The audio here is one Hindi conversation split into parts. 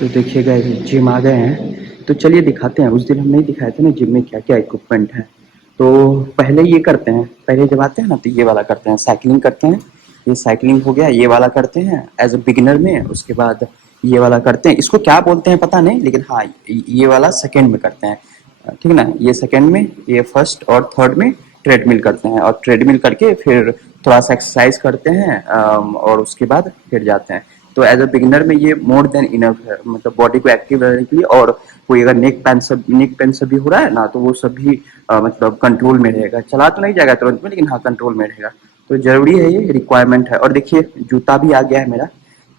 तो देखिए गाइस जिम आ गए हैं। तो चलिए दिखाते हैं। उस दिन हम नहीं दिखाए थे ना जिम में क्या क्या इक्विपमेंट है। तो पहले ये करते हैं, पहले जब आते हैं ना तो ये वाला करते हैं, साइकिलिंग करते हैं। ये साइकिलिंग हो गया, ये वाला करते हैं एज अ बिगिनर में। उसके बाद ये वाला करते हैं, इसको क्या बोलते हैं पता नहीं, लेकिन हाँ ये वाला सेकेंड में करते हैं, ठीक ना। ये सेकेंड में, ये फर्स्ट और थर्ड में ट्रेडमिल करते हैं, और ट्रेडमिल करके फिर थोड़ा सा एक्सरसाइज करते हैं, और उसके बाद फिर जाते हैं। तो एज अ बिगिनर में ये मोर देन इनफ है, मतलब बॉडी को एक्टिव रहने के लिए। और कोई अगर नेक पेन सब भी हो रहा है ना, तो वो सब भी मतलब कंट्रोल में रहेगा। चला तो नहीं जाएगा तुरंत में, लेकिन हाँ कंट्रोल में रहेगा। तो जरूरी है, ये रिक्वायरमेंट है। और देखिए जूता भी आ गया है मेरा।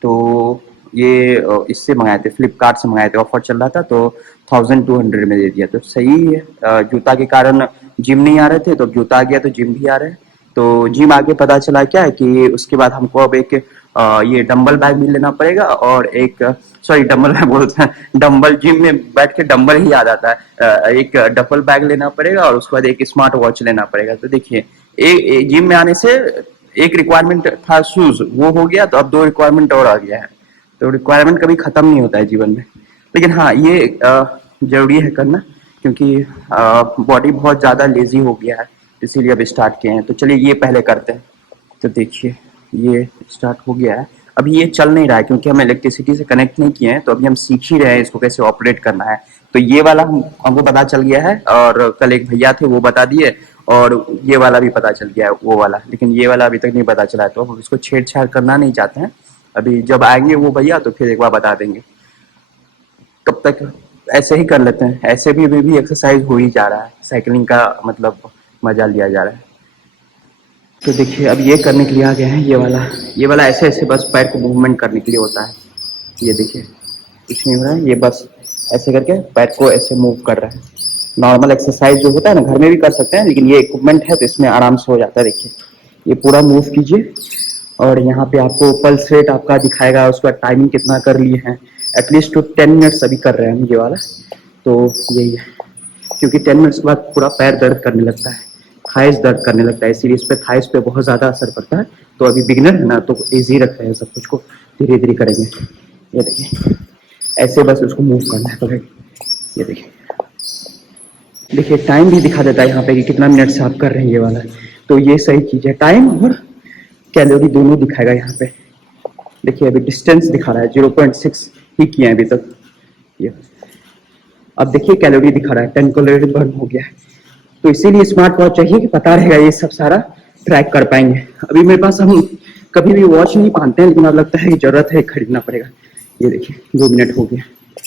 तो ये इससे मंगाए थे, फ्लिपकार्ट से मंगाए थे, ऑफर चल रहा था तो 1200 में दे दिया, तो सही है। जूता के कारण जिम नहीं आ रहे थे, तो जूता आ गया तो जिम भी आ रहे हैं। तो जिम आके पता चला क्या है कि उसके बाद हमको अब एक ये डंबल बैग भी लेना पड़ेगा, और एक सॉरी डंबल बैग बोलते हैं, डंबल जिम में बैठ के डंबल ही याद आता है। एक डबल बैग लेना पड़ेगा, और उसके बाद एक स्मार्ट वॉच लेना पड़ेगा। तो देखिए जिम में आने से एक रिक्वायरमेंट था शूज, वो हो गया, तो अब दो रिक्वायरमेंट और आ गया है। तो रिक्वायरमेंट कभी खत्म नहीं होता है जीवन में। लेकिन हाँ ये जरूरी है करना, क्योंकि बॉडी बहुत ज्यादा लेजी हो गया है, इसीलिए अब स्टार्ट किए हैं। तो चलिए ये पहले करते हैं। तो देखिए ये स्टार्ट हो गया है। अभी ये चल नहीं रहा है क्योंकि हम इलेक्ट्रिसिटी से कनेक्ट नहीं किए हैं, तो अभी हम सीख ही रहे हैं इसको कैसे ऑपरेट करना है। तो ये वाला हमको पता चल गया है, और कल एक भैया थे वो बता दिए, और ये वाला भी पता चल गया है, वो वाला। लेकिन ये वाला अभी तक नहीं पता चला है, तो हम इसको छेड़छाड़ करना नहीं चाहते हैं। अभी जब आएंगे वो भैया तो फिर एक बार बता देंगे। तब तक ऐसे ही कर लेते हैं। ऐसे भी अभी भी एक्सरसाइज हो ही जा रहा है, साइकिलिंग का मतलब मजा लिया जा रहा है। तो देखिए अब ये करने के लिए आ गए हैं, ये वाला ऐसे ऐसे बस पैर को मूवमेंट करने के लिए होता है। ये देखिए कुछ नहीं हो रहा है, ये बस ऐसे करके पैर को ऐसे मूव कर रहा है। नॉर्मल एक्सरसाइज जो होता है ना, घर में भी कर सकते हैं, लेकिन ये इक्विपमेंट है तो इसमें आराम से हो जाता है। देखिए ये पूरा मूव कीजिए, और यहाँ पे आपको पल्स रेट आपका दिखाएगा, उसका टाइमिंग कितना कर लिए हैं। एटलीस्ट टू 10 मिनट्स अभी कर रहे हैं हम ये वाला। तो यही है, क्योंकि 10 मिनट्स के बाद पूरा पैर दर्द करने लगता है, थाइस दर्द करने लगता है, इसीलिए इस पे थाइस पे बहुत ज़्यादा असर पड़ता है। तो अभी बिगिनर है ना, तो ईजी रख रहे हैं सब कुछ को, धीरे धीरे करेंगे। ये देखिए ऐसे बस उसको मूव करना है पकड़। ये देखिए, देखिए टाइम भी दिखा देता है यहाँ पे कि कितना मिनट से आप कर रहे हैं ये वाला। तो ये सही चीज़ है, टाइम और कैलोरी दोनों दिखाएगा यहाँ पे। देखिए अभी डिस्टेंस दिखा रहा है, 0.6 ही किए हैं अभी तक ये। अब देखिए कैलोरी दिखा रहा है, 10 कैलोरी बर्न हो गया है। तो इसीलिए स्मार्ट वॉच चाहिए कि पता रहेगा, ये सब सारा ट्रैक कर पाएंगे। अभी मेरे पास, हम कभी भी वॉच नहीं पहनते हैं, लेकिन अब लगता है कि जरूरत है, खरीदना पड़ेगा। ये देखिए 2 मिनट हो गया।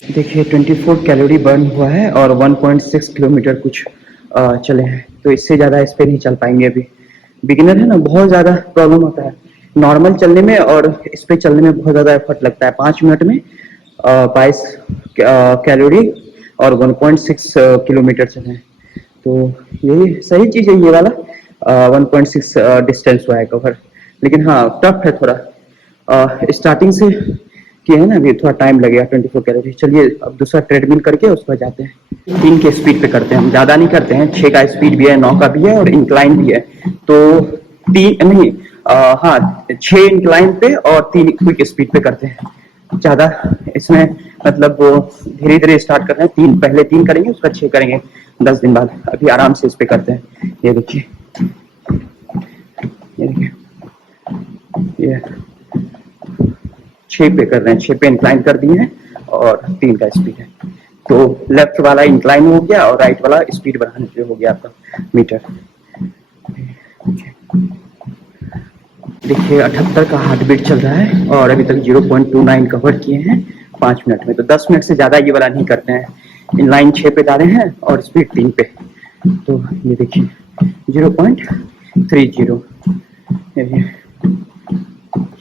देखिए 24 कैलोरी बर्न हुआ है, और 1.6 किलोमीटर कुछ चले हैं। तो इससे ज़्यादा इस पर नहीं चल पाएंगे अभी। बिगिनर है ना, बहुत ज़्यादा प्रॉब्लम होता है नॉर्मल चलने में, और इस पे चलने में बहुत ज़्यादा एफर्ट लगता है। 5 मिनट में 22 कैलोरी और 1.6 किलोमीटर चले। तो यही सही चीज़ है ये वाला। 1.6 डिस्टेंस हुआ है कवर। लेकिन हाँ टफ है थोड़ा, स्टार्टिंग से किए है ना, अभी थोड़ा टाइम लगेगा। 24 कैलोरी। चलिए अब दूसरा ट्रेडमिल करके उस पर जाते हैं। 3 के स्पीड पे करते हैं हम, ज़्यादा नहीं करते हैं। 6 का स्पीड भी है, 9 का भी है, और इंक्लाइन भी है। तो 3 नहीं, हाँ 6 इंक्लाइन पे और 3 क्विक स्पीड पे करते हैं। ज़्यादा इसमें मतलब धीरे धीरे स्टार्ट कर रहे हैं। 3 पहले 3 करेंगे, उसका 6 करेंगे 10 दिन बाद। अभी आराम से इस पे करते हैं। ये देखिए, ये देखिए, ये 6 पे कर रहे हैं, 6 पे इंक्लाइन कर दिए हैं, और 3 का स्पीड है। तो लेफ्ट वाला इंक्लाइन हो गया, और राइट वाला स्पीड बढ़ाने के लिए हो गया आपका मीटर। देखिए 78 का हार्ट बीट चल रहा है, और अभी तक 0.29 कवर किए हैं 5 मिनट में। तो 10 मिनट से ज़्यादा ये वाला नहीं करते हैं। इनलाइन 6 पे डाले हैं, और स्पीड 3 पे। तो ये देखिए 0.30,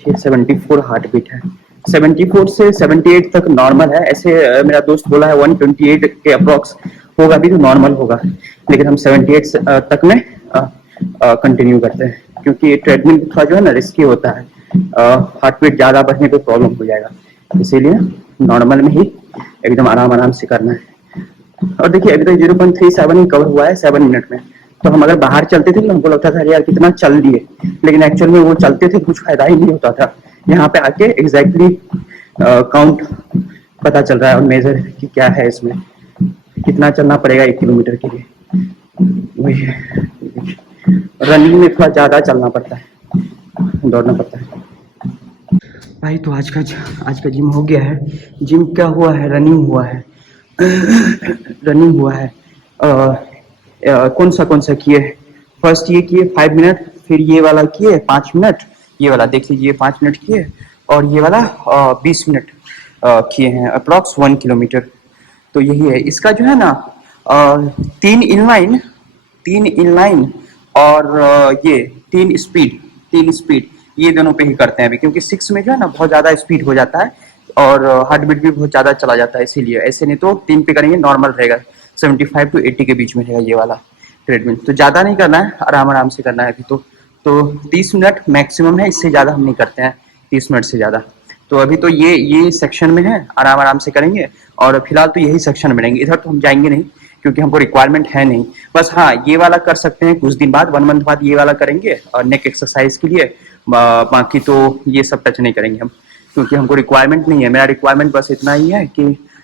ये 74 हार्ट बीट है। 74 से 78 तक नॉर्मल है। ऐसे मेरा दोस्त बोला है 128 के अप्रॉक्स होगा भी तो नॉर्मल होगा, लेकिन हम 78 तक में कंटिन्यू करते हैं, क्योंकि ट्रेडमिल थोड़ा जो है ना रिस्की होता है। हार्ट बीट ज़्यादा बढ़ने पे प्रॉब्लम हो जाएगा, इसीलिए नॉर्मल में ही एकदम आराम आराम से करना है। और देखिए अभी तक 0.37 ही कवर हुआ है 7 मिनट में। तो हम अगर बाहर चलते थे तो हमको लगता था यार कितना चल लिए, लेकिन एक्चुअल में वो चलते थे कुछ फायदा ही नहीं होता था। यहाँ पे आके एग्जैक्टली काउंट पता चल रहा है और मेजर कि क्या है इसमें, कितना चलना पड़ेगा 1 किलोमीटर के लिए। वही रनिंग में थोड़ा ज़्यादा चलना पड़ता है, दौड़ना पड़ता है भाई। तो आज का जिम हो गया है। जिम क्या हुआ है, रनिंग हुआ है। रनिंग हुआ है। कौन सा किए, फर्स्ट ये किए 5 मिनट, फिर ये वाला किए 5 मिनट, ये वाला देख लीजिए 5 मिनट किए, और ये वाला 20 मिनट किए हैं, अप्रॉक्स 1 किलोमीटर। तो यही है इसका जो है ना, तीन इनलाइन, तीन इनलाइन और ये तीन स्पीड ये दोनों पे ही करते हैं अभी, क्योंकि 6 में जो है ना बहुत ज़्यादा स्पीड हो जाता है और हार्ट बीट भी बहुत ज़्यादा चला जाता है, इसीलिए। ऐसे नहीं तो 3 पे करेंगे, नॉर्मल रहेगा, 75 to 80 के बीच में रहेगा ये वाला ट्रेडमिल। तो ज़्यादा नहीं करना है, आराम आराम से करना है अभी तो 30 मिनट मैक्सिमम है, इससे ज़्यादा हम नहीं करते हैं, 30 मिनट से ज़्यादा। तो अभी तो ये सेक्शन में है, आराम आराम से करेंगे, और फिलहाल तो यही सेक्शन में रहेंगे, इधर तो हम जाएंगे नहीं क्योंकि हमको रिक्वायरमेंट है नहीं। बस हाँ, ये वाला कर सकते हैं कुछ दिन बाद, 1 मंथ बाद ये वाला करेंगे और नेक एक्सरसाइज के लिए। बाकी तो ये सब टच नहीं करेंगे हम, क्योंकि हमको रिक्वायरमेंट नहीं है। मेरा रिक्वायरमेंट बस इतना ही है कि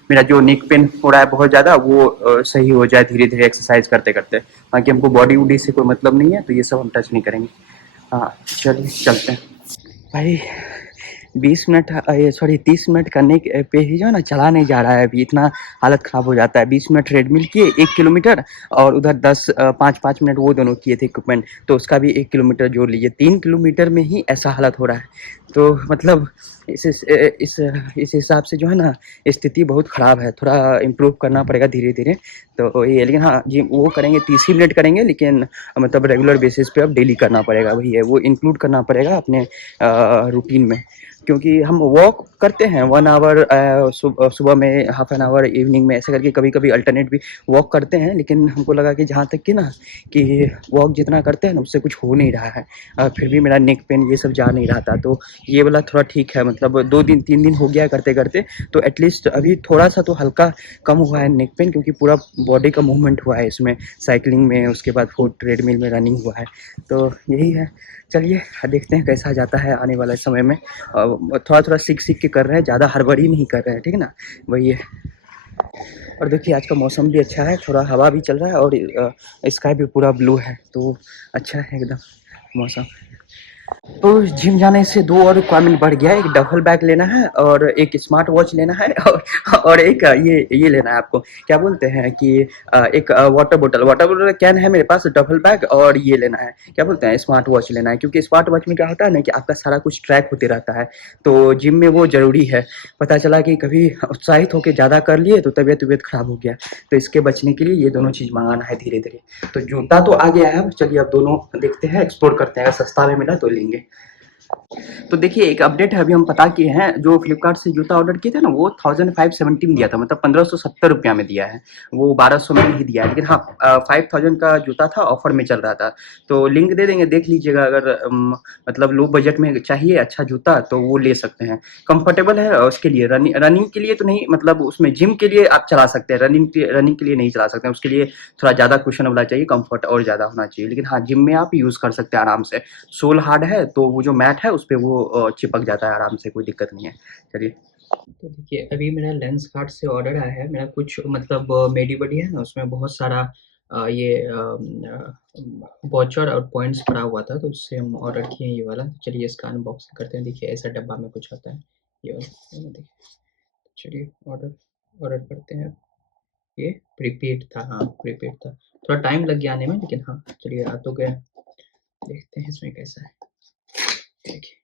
मेरा जो नेक पेन हो रहा है बहुत ज़्यादा, वो सही हो जाए धीरे धीरे एक्सरसाइज करते करते। बाकी हमको बॉडी वूडी से कोई मतलब नहीं है, तो ये सब हम टच नहीं करेंगे। हाँ चलिए चलते हैं भाई। 20 मिनट, ये सॉरी 30 मिनट करने पे ही जो है ना चला नहीं जा रहा है अभी, इतना हालत ख़राब हो जाता है। 20 मिनट ट्रेडमिल किए 1 किलोमीटर, और उधर 5-5 मिनट वो दोनों किए थे इक्विपमेंट, तो उसका भी 1 किलोमीटर जोड़ लीजिए, 3 किलोमीटर में ही ऐसा हालत हो रहा है। तो मतलब इस हिसाब से जो है ना स्थिति बहुत ख़राब है, थोड़ा इम्प्रूव करना पड़ेगा धीरे धीरे। तो ये, लेकिन हाँ जिम वो करेंगे, 30 ही मिनट करेंगे, लेकिन मतलब रेगुलर बेसिस पे अब डेली करना पड़ेगा, वही है, वो इंक्लूड करना पड़ेगा अपने रूटीन में। क्योंकि हम वॉक करते हैं 1 आवर, सुबह में ½ एन आवर, इवनिंग में, ऐसे करके कभी कभी अल्टरनेट भी वॉक करते हैं। लेकिन हमको लगा कि जहाँ तक कि ना कि वॉक जितना करते हैं ना उससे कुछ हो नहीं रहा है, फिर भी मेरा नेक पेन ये सब जा नहीं रहा था। तो ये वाला थोड़ा ठीक है, मतलब 2 दिन 3 दिन हो गया करते करते, तो एटलीस्ट अभी थोड़ा सा तो हल्का कम हुआ है नेक पेन, क्योंकि पूरा बॉडी का मूवमेंट हुआ है इसमें, साइकिलिंग में, उसके बाद फुट ट्रेडमिल में रनिंग हुआ है। तो यही है, चलिए देखते हैं कैसा जाता है आने वाले समय में। थोड़ा थोड़ा सीख सीख के कर रहे हैं, ज़्यादा हड़बड़ी नहीं कर रहे हैं, ठीक है ना, वही है। और देखिए आज का मौसम भी अच्छा है, थोड़ा हवा भी चल रहा है, और स्काई भी पूरा ब्लू है, तो अच्छा है एकदम मौसम। तो जिम जाने से दो और रिक्वायरमेंट बढ़ गया है, एक डबल बैग लेना है और एक स्मार्ट वॉच लेना है, और एक ये लेना है आपको, क्या बोलते हैं कि एक वाटर बोतल कैन है मेरे पास, डबल बैग, और ये लेना है, क्या बोलते हैं, स्मार्ट वॉच लेना है। क्योंकि स्मार्ट वॉच में क्या होता है ना कि आपका सारा कुछ ट्रैक होते रहता है, तो जिम में वो ज़रूरी है। पता चला कि कभी उत्साहित होकर ज़्यादा कर लिए तो तबीयत खराब हो गया, तो इसके बचने के लिए ये दोनों चीज़ मंगाना है धीरे धीरे। तो जूता तो आ गया है, चलिए अब दोनों देखते हैं, एक्सप्लोर करते हैं, अगर सस्ता में मिला तो लेंगे। तो देखिए एक अपडेट है, अभी हम पता किए हैं, जो फ्लिपकार्ट से जूता ऑर्डर किए थे ना वो 1570 में दिया था, मतलब 1570 रुपया में दिया है, वो 1200 में नहीं दिया है। लेकिन हाँ 5000 का जूता था, ऑफर में चल रहा था, तो लिंक दे देंगे, देख लीजिएगा। अगर मतलब लो बजट में चाहिए अच्छा जूता तो वो ले सकते हैं, कंफर्टेबल है। और उसके लिए रनिंग के लिए तो नहीं, मतलब उसमें जिम के लिए आप चला सकते हैं, रनिंग के लिए नहीं चला सकते हैं, उसके लिए थोड़ा ज़्यादा कुशन वाला चाहिए, कंफर्ट और ज़्यादा होना चाहिए। लेकिन हाँ जिम में आप यूज़ कर सकते हैं आराम से, सोल हार्ड है तो वो जो मैट है उस पे वो चिपक जाता है आराम से, कोई दिक्कत नहीं है। चलिए, तो देखिए अभी मेरा लेंस कार्ट से ऑर्डर आया है, मेरा कुछ मतलब मेडी बडी है ना, उसमें बहुत सारा ये वॉचर और पॉइंट्स पड़ा हुआ था, तो उससे हम ऑर्डर किए ये वाला। चलिए इसका अनबॉक्सिंग करते हैं। देखिए ऐसा डब्बा में कुछ आता है, ये वाला देखिए। चलिए ऑर्डर ऑर्डर करते हैं। ये प्रीपेड था, हाँ प्रीपेड था, थोड़ा टाइम लग गया आने में, लेकिन हाँ चलिए आ तो गया। देखते हैं इसमें कैसा है। देखिए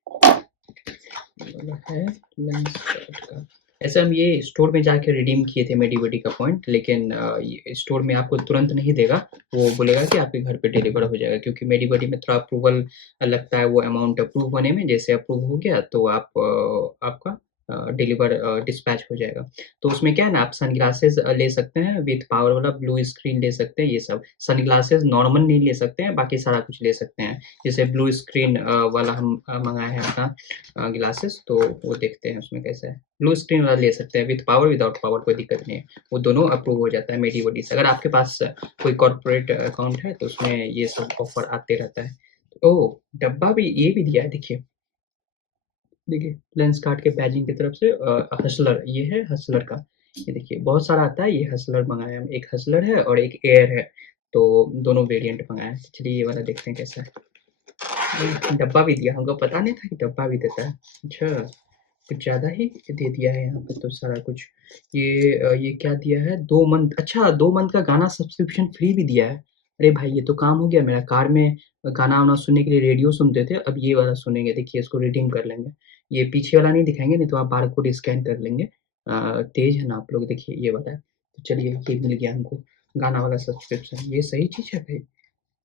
है लेंस कार्ट का। ऐसे हम ये स्टोर में जाके रिडीम किए थे मेडी वेडी का पॉइंट, लेकिन ये स्टोर में आपको तुरंत नहीं देगा, वो बोलेगा कि आपके घर पे डिलीवर हो जाएगा, क्योंकि मेडी वेडी में थोड़ा अप्रूवल लगता है, वो अमाउंट अप्रूव होने में। जैसे अप्रूव हो गया तो आपका डिलीवर डिस्पैच हो जाएगा। तो उसमें क्या है ना, आप सनग्लासेस ले सकते हैं विथ पावर वाला, ब्लू स्क्रीन ले सकते हैं, ये सब। सनग्लासेस नॉर्मल नहीं ले सकते हैं, बाकी सारा कुछ ले सकते हैं। जैसे ब्लू स्क्रीन वाला हम मंगाए हैं अपना ग्लासेस, तो वो देखते हैं उसमें कैसा है। ब्लू स्क्रीन वाला ले सकते हैं, विद पावर विदाउट पावर कोई दिक्कत नहीं है, वो दोनों अप्रूव हो जाता है मेडी वडी से। अगर आपके पास कोई कॉर्पोरेट अकाउंट है तो उसमें ये सब ऑफर आते रहता है। ओह डब्बा भी, ये भी दिया है देखिए, देखिए लेंस कार्ट के पैजिंग की तरफ से हसलर, ये है हसलर का। ये देखिए बहुत सारा आता है, ये हसलर मंगाया हम, एक हसलर है और एक एयर है, तो दोनों वेरिएंट मंगाया है। चलिए ये वाला देखते हैं कैसा है। डब्बा भी दिया, हमको पता नहीं था कि डब्बा भी देता है। अच्छा, कुछ ज़्यादा ही दे दिया है यहाँ पे तो सारा कुछ। ये क्या दिया है, 2 मंथ, अच्छा 2 मंथ का गाना सब्सक्रिप्शन फ्री भी दिया है। अरे भाई ये तो काम हो गया मेरा। कार में गाना वाना सुनने के लिए रेडियो सुनते थे, अब ये वाला सुनेंगे। देखिए इसको रिडीम कर लेंगे। ये पीछे वाला नहीं दिखाएंगे, नहीं तो आप बार कोड स्कैन कर लेंगे। तेज है ना आप लोग, देखिए ये वाला है। तो चलिए ये मिल गया हमको गाना वाला सब्सक्रिप्शन, ये सही चीज़ है भाई।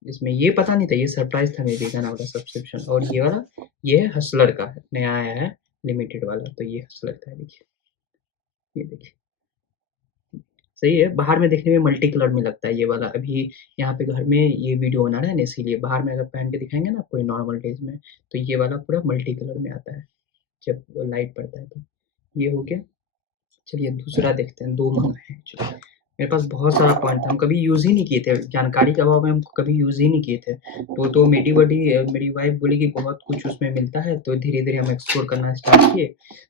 इसमें ये पता नहीं था, ये सरप्राइज था मेरे लिए गाना वाला सब्सक्रिप्शन। और ये वाला, ये है हसलर का है, नया आया है लिमिटेड वाला, तो ये हसलर का है। देखिए ये देखिए सही है। बाहर में देखने में मल्टी कलर में लगता है ये वाला। अभी यहाँ पे घर में ये वीडियो बना रहे हैं ना, इसीलिए बाहर में अगर पहन के दिखाएंगे ना कोई नॉर्मल डेज में, तो ये वाला पूरा मल्टी कलर में आता है जब लाइट पड़ता है। तो ये हो गया। चलिए दूसरा देखते हैं, 2 मंगाए हैं। चलिए मेरे पास बहुत सारा पॉइंट था, हम कभी यूज़ ही नहीं किए थे, जानकारी के अभाव में हम कभी यूज़ ही नहीं किए थे। तो मेरी वाइफ़ बोली कि बहुत कुछ उसमें मिलता है, तो धीरे-धीरे हम एक्सप्लोर करना स्टार्ट किए।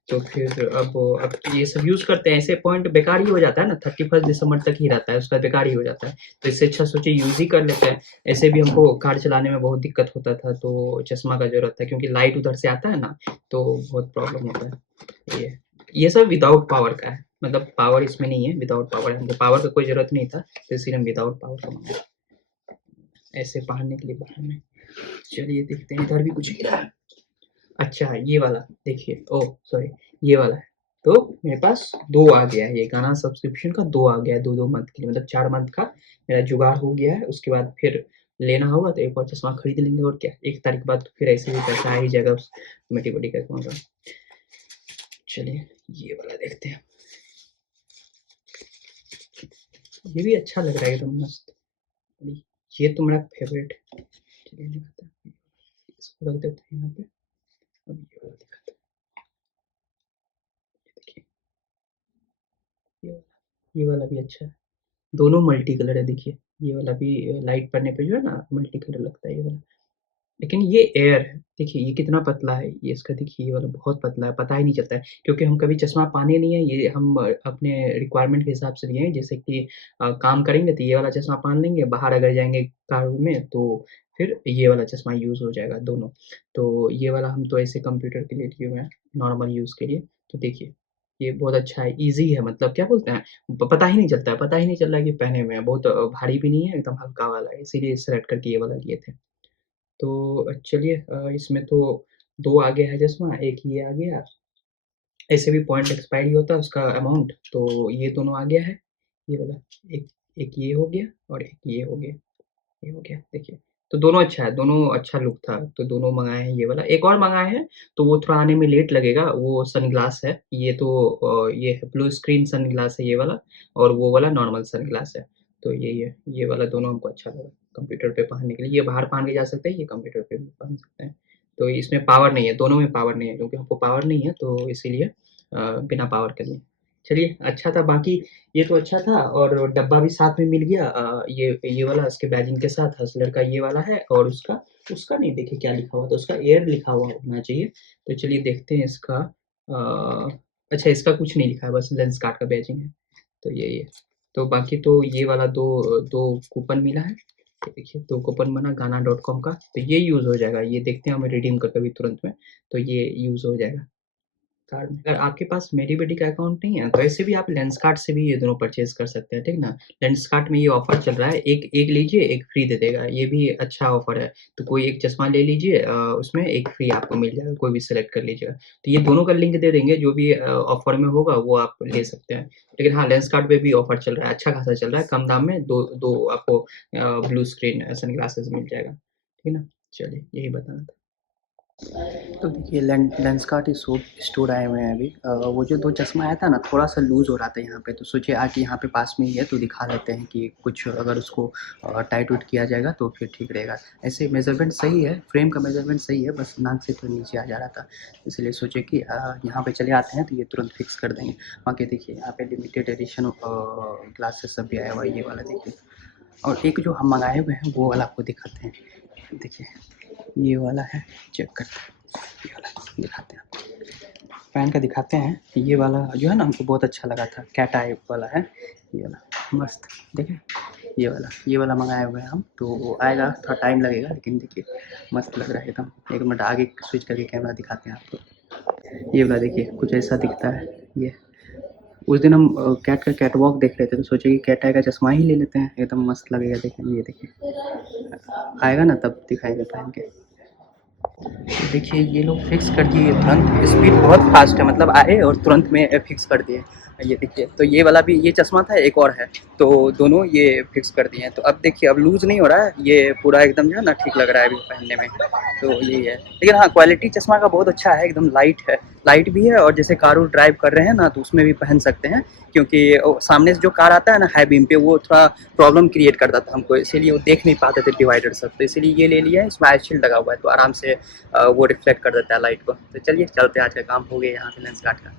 तो फिर अब ये सब यूज़ करते हैं। ऐसे पॉइंट बेकार ही हो जाता है ना, 31 दिसंबर तक ही रहता है, उसके बाद बेकार ही हो जाता है। तो इससे अच्छा सोचे यूज़ ही कर लेते हैं। ऐसे भी हमको कार चलाने में बहुत दिक्कत होता था, तो चश्मा का ज़रूरत था, क्योंकि लाइट उधर से आता है ना, तो बहुत प्रॉब्लम होता है। ये सब विदाउट पावर का है, मतलब पावर इसमें नहीं है, विदाउट पावर है। हमको पावर का कोई ज़रूरत नहीं था, तो इसलिए हम विदाउट पावर का मँगाए, ऐसे पहनने के लिए बाहर में। चलिए देखते हैं, इधर भी कुछ गिरा है। अच्छा ये वाला देखिए, ओह सॉरी, ये वाला है। तो मेरे पास 2 आ गया है, ये गाना सब्सक्रिप्शन का 2 आ गया है, 2-2 मंथ के लिए, मतलब 4 मंथ का मेरा जुगाड़ हो गया है। उसके बाद फिर लेना होगा तो एक और चश्मा खरीद लेंगे, और क्या। 1 तारीख बाद तो फिर ऐसे भी पैसा आ ही जाएगा उस मेटी-वेटी का अकाउंट में। चलिए ये वाला देखते हैं। ये भी अच्छा लग रहा है, एकदम मस्त। अरे, ये तो मेरा फेवरेट है। चलिए दिखाते हैं, इसको रख देते हैं यहाँ पे। अब ये वाला दिखाते हैं, देखिए ये वाला भी अच्छा है। दोनों मल्टी कलर है, देखिए ये वाला भी लाइट पड़ने पे जो है ना मल्टी कलर लगता है ये वाला। लेकिन ये एयर है, देखिए ये कितना पतला है, ये इसका देखिए ये वाला बहुत पतला है, पता ही नहीं चलता है, क्योंकि हम कभी चश्मा पहने नहीं है। ये हम अपने रिक्वायरमेंट के हिसाब से लिए हैं, जैसे कि काम करेंगे तो ये वाला चश्मा पहन लेंगे, बाहर अगर जाएँगे कार में तो फिर ये वाला चश्मा यूज़ हो जाएगा दोनों। तो ये वाला हम तो ऐसे कंप्यूटर के लिए लिए हुए हैं, नॉर्मल यूज़ के लिए। तो देखिए ये बहुत अच्छा है, ईज़ी है, मतलब क्या बोलते हैं, पता ही नहीं चलता है, पता ही नहीं चल रहा है कि पहने हुए हैं। बहुत भारी भी नहीं है, एकदम हल्का वाला है, इसीलिए सेलेक्ट करके ये वाला लिए थे। तो चलिए इसमें तो 2 आ गया है चश्मा, 1 ये आ गया। ऐसे भी पॉइंट एक्सपायरी होता है उसका अमाउंट, तो ये दोनों आ गया है। ये वाला, एक एक ये हो गया और एक ये हो गया, ये हो गया देखिए। तो दोनों अच्छा है, दोनों अच्छा लुक था, तो दोनों मँगाए हैं। ये वाला एक और मँगाए हैं, तो वो थोड़ा आने में लेट लगेगा, वो सनग्लास है। ये तो ये है ब्लू स्क्रीन सनग्लास है ये वाला, और वो वाला नॉर्मल सनग्लास है। तो यही है, ये वाला दोनों हमको अच्छा लगा कंप्यूटर पे पहनने के लिए। ये बाहर पहन के जा सकते हैं, ये कंप्यूटर पे भी पहन सकते हैं। तो इसमें पावर नहीं है, दोनों में पावर नहीं है, क्योंकि हमको पावर नहीं है तो इसीलिए बिना पावर के लिए। चलिए अच्छा था, बाकी ये तो अच्छा था, और डब्बा भी साथ में मिल गया। ये वाला इसके बैजिंग के साथ हसलर का ये वाला है, और उसका उसका नहीं, देखिए क्या लिखा हुआ था, उसका एयर लिखा हुआ होना चाहिए। तो चलिए देखते हैं इसका। अच्छा इसका कुछ नहीं लिखा है, बस लेंस कार्ट का बैजिंग है, तो यही है। तो बाकी तो ये वाला दो दो कूपन मिला है। ये देखिए 2 कूपन बना गाना डॉट कॉम का, तो ये यूज़ हो जाएगा। ये देखते हैं हम रिडीम करके अभी तुरंत में, तो ये यूज़ हो जाएगा कार्ड में। अगर आपके पास मेडी-वेडी का अकाउंट नहीं है, तो ऐसे भी आप लेंसकार्ट से भी ये दोनों परचेज़ कर सकते हैं, ठीक ना? लेंसकार्ट में ये ऑफ़र चल रहा है, एक एक लीजिए, एक फ्री दे देगा, ये भी अच्छा ऑफ़र है। तो कोई एक चश्मा ले लीजिए, उसमें एक फ्री आपको मिल जाएगा, कोई भी सेलेक्ट कर लीजिएगा। तो ये दोनों का लिंक दे देंगे, जो भी ऑफ़र में होगा वो आप ले सकते हैं। लेकिन हाँ, लेंसकार्ट पे भी ऑफ़र चल रहा है, अच्छा खासा चल रहा है, कम दाम में 2 आपको ब्लू स्क्रीन सनग्लासेस मिल जाएगा, ठीक है ना? चलिए, यही बताना था। तो देखिए लेंसकार्ट स्टोर आए हुए हैं अभी। वो जो 2 चश्मा आया था ना, थोड़ा-सा लूज़ हो रहा था यहाँ पे, तो सोचे आके यहाँ पे पास में ही है तो दिखा लेते हैं कि कुछ अगर उसको टाइट-वाइट किया जाएगा तो फिर ठीक रहेगा। ऐसे मेज़रमेंट सही है, फ्रेम का मेज़रमेंट सही है, बस नाक से थोड़ा नीचे आ जा रहा था। इसलिए सोचे कि यहाँ पे चले आते हैं तो ये तुरंत फिक्स कर देंगे। बाकी देखिए यहाँ पे लिमिटेड एडिशन ग्लासेस सब भी आया हुआ है, ये वाला देखिए। और एक जो हम मँगाए हुए हैं वो वाला आपको दिखाते हैं। देखिए ये वाला है, चेक करते हैं, ये वाला दिखाते हैं आपको। पहन कर दिखाते हैं। ये वाला जो है ना हमको बहुत अच्छा लगा था, कैट आई वाला है ये वाला, मस्त। देखें ये वाला मंगाए हुए हैं हम, तो वो आएगा, थोड़ा टाइम लगेगा, लेकिन देखिए मस्त लग रहा है एकदम। एक मिनट आगे स्विच करके कैमरा दिखाते हैं आपको। ये वाला देखिए कुछ ऐसा दिखता है ये। उस दिन हम कैट का कैट वॉक देख रहे थे, तो सोचे कि कैट आएगा चश्मा ही ले लेते हैं, एकदम मस्त लगेगा। देखें ये देखिए, आएगा ना तब दिखाएगा पहन के। देखिए ये लोग फिक्स कर दिए तुरंत, स्पीड बहुत फास्ट है, मतलब आए और तुरंत में फिक्स कर दिए। ये देखिए, तो ये वाला भी, ये चश्मा था एक और है, तो दोनों ये फिक्स कर दिए हैं। तो अब देखिए अब लूज़ नहीं हो रहा है, ये पूरा एकदम जो है ना ठीक लग रहा है अभी पहनने में। तो यही है, लेकिन हाँ क्वालिटी चश्मा का बहुत अच्छा है, एकदम लाइट है, लाइट भी है। और जैसे कार ड्राइव कर रहे हैं ना तो उसमें भी पहन सकते हैं, क्योंकि सामने से जो कार आता है ना हाई बीम पे, वो थोड़ा प्रॉब्लम क्रिएट करता था हमको, इसीलिए वो देख नहीं पाते थे डिवाइडर सब, तो इसीलिए ये ले लिया है। इसमें आइस शील्ड लगा हुआ है, तो आराम से वो रिफ्लेक्ट कर देता है लाइट को। तो चलिए चलते हैं, आज का काम हो गया यहाँ से लेंस कार्ट का।